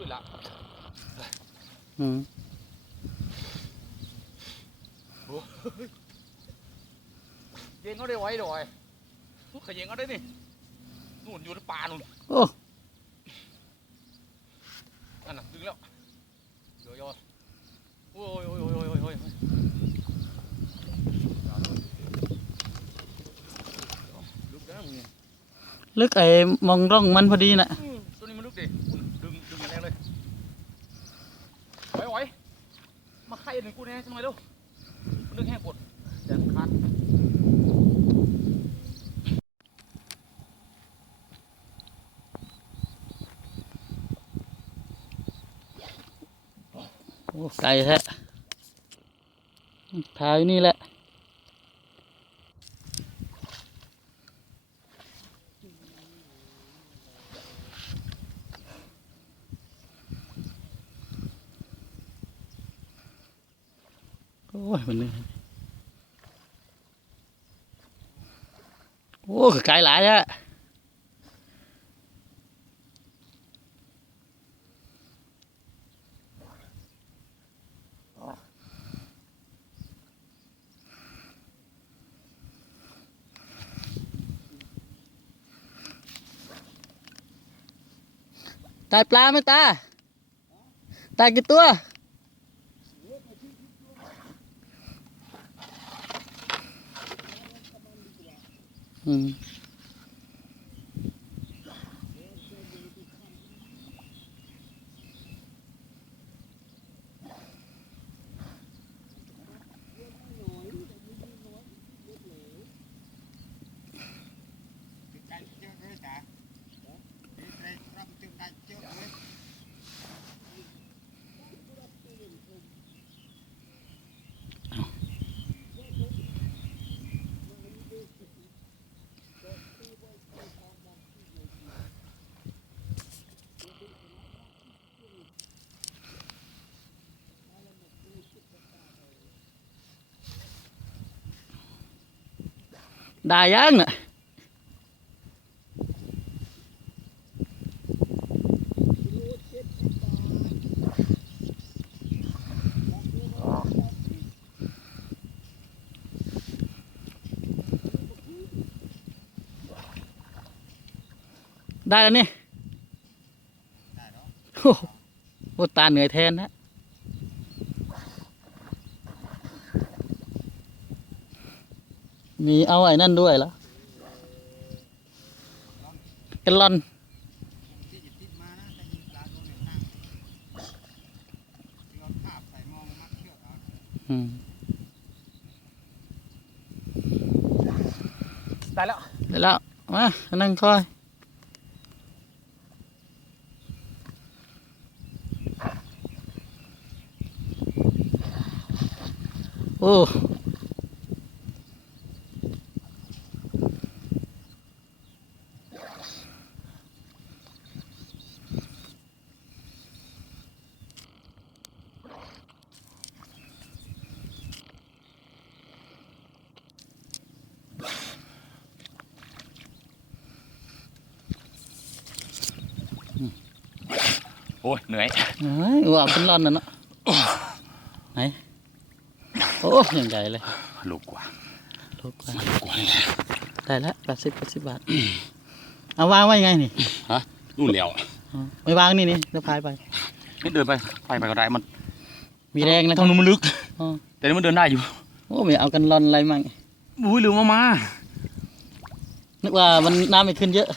ำลึกด้วยละอืมเย็นก็ได้ไว้ดอยพวกขยิงก็ได้นี่นู่นอยู่ในป่านู่นโอ้นั่นน่ะดึงแล้วเดี๋ยวยอโอ้ยโอ้ยโอ้ยโอ้ยโอ้ยโอ้ยลึกนะมึงเนี่ยลึกไอ้มองร่องมันพอดีน่ะ อืมตัวนี้มันลึกดิอุ้ยดึงดึงอย่างแรงเลยไหวไหวมาไข่หนึ่งกูแน่ทำไมเร็วมันดึงแห้งกดเดี๋ยวขาดโอ้ไกลแท้ถ่ายอยู่นี่แหละ อ้ยมันนี่โอ้ไกลหลายอะตายปลาไหมตาตายกี่ตัว อื ได้ยังน่ะได้แล้วนี่โอ้โหโอ้ตาเหนื่อยแทนนะ มีเอาไอ้นั่นด้วยเหรอแกลลอนที่หยิบติดมานะแต่ยิงปลาตัวหนึ่งข้างเราภาพใส่มองมัดเชือกเอาอืมได้แล้วเดี๋ยวแล้ว มา นั่งคอยโอ้ อ้ยเหนื่อยเอ้ยว่าเป็นร่อนน่ะเนาะไหนโอ้ยังใหญ่เลยลูกกว่าถูกกว่าลูกกว่านี่แหละได้แล้วแปดสิบแปดสิบบาทเอาวางไว้ยังไงนี่นู่นแล้วอ๋อไม่วางนี่นี่เดี๋ยวพายไปนี่เดินไปไปไปก็ได้มัน มีแรงนะคทารับงนู้นมันลึกอ๋อแต่นี่มันเดินได้อยู่โอ้ไม่เอากันร่อนอะไรมั่งอุ้ยลืมมามานึกว่ามันน้ำไม่ขึ้นเยอะ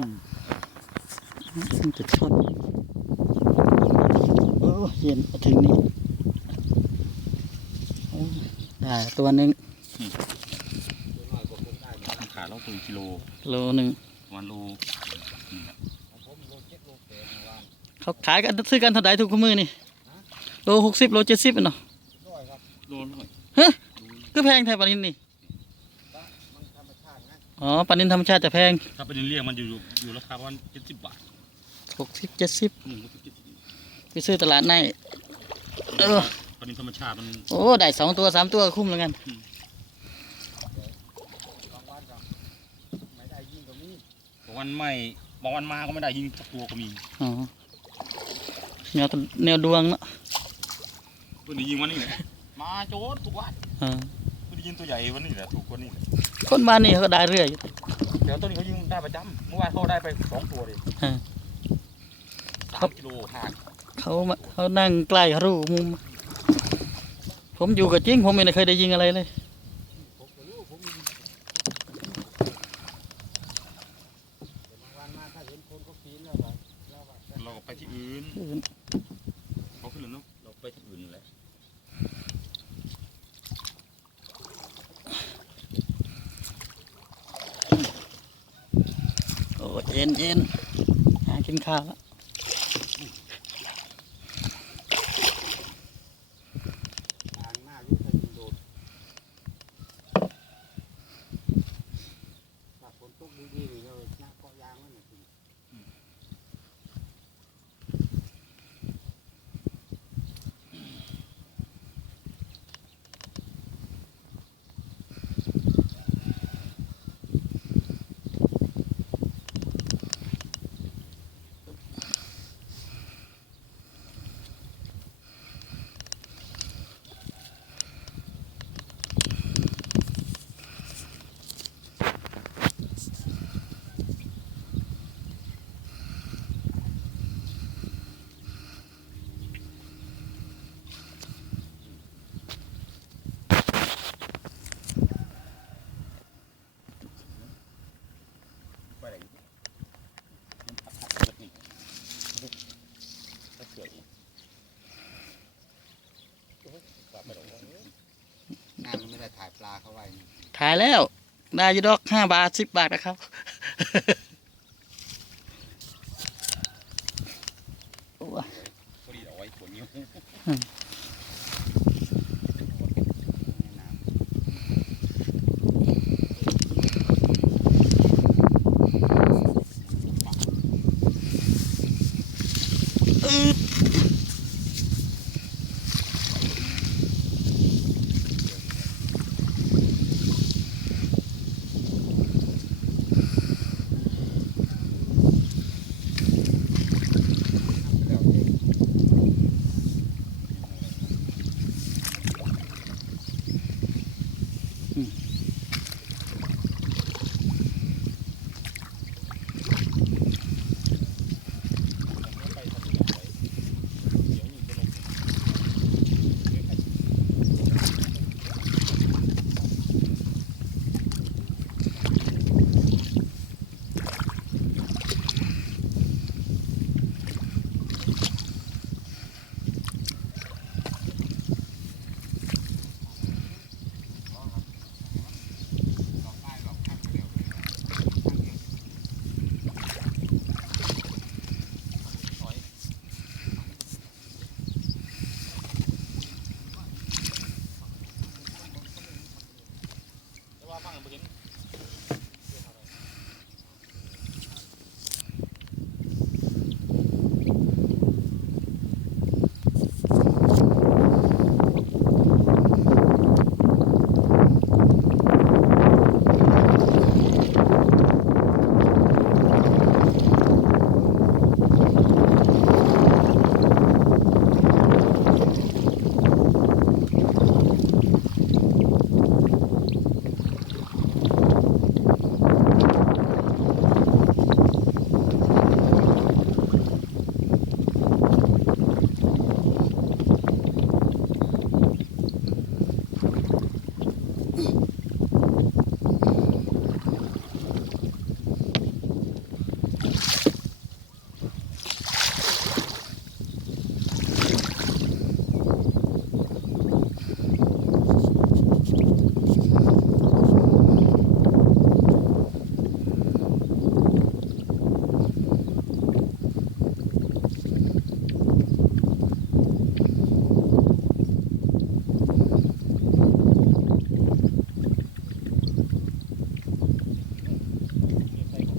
มันจะชนโอ้เย็นมาถึงนี่โอ้ได้ตัวหนึ่งตัวน้อยกว่าผมได้เหมือนกันขาดเราตัวกิโลโลหนึ่งวันโลของผมโลเจ็ดโลแปดเมื่อวานเขาขายกันซื้อกันเท่าไหร่ทุกมือนี่โลหกสิบโลเจ็ดสิบเนาะร้อยครับโลหน่อยก็แพงแทนปลานินนี่มันธรรมชาตินะ อ๋อปลานินธรรมชาติจะแพงถ้าเป็นเรียกมันอยู่อยู่ราคาประมาณเจ็ดสิบบาทหกสิบเจ็ดสิบหนึ่งก็เจ็ดสิบไปซื้อตลาดในเออปลานินธรรมชาติมันโอ้ได้สองตัวสามตัวก็คุ้มแล้วกันบางวันก็ไม่ได้ยิ่งกว่านี้บางวันไม่บางวันมาก็ไม่ได้ยิงสักตัวก็มีอ๋อแนวตแนวดวงเนาะเพื่อนได้ยิงวันนี้แหละมาโจดทุกวันอ่าเพื่อนได้ยิงตัวใหญ่วันนี้แหละถูกกว่านี้แหละ คนบ้านนี่เขาก็ได้เรื่อยอยู่เดี๋ยวตัวนี้เขายิงได้ประจำเมื่อวานเขาได้ไปสองตัวเลยอ่าสามกิโลห่างเขามาเขานั่งใกล้รู้มุม ผมอยู่กับจริงผมไม่ได้เคยได้ยิงอะไรเลย ผมก็รู้ผมมีแต่บางวันมาถ้าเห็นคนเขาปีนแล้วก็แล้วก็ เราก็ไปที่อื่นเขาขึ้นแล้วเนาะเราไปที่อื่นแหละ โอ้ เย็นเย็นหากินข้าวแล้ว ไม่ได้ถ่ายปลาเขาไว้ขายแล้ว ได้ยดอกห้าบาทสิบบาทนะครับโอ้ย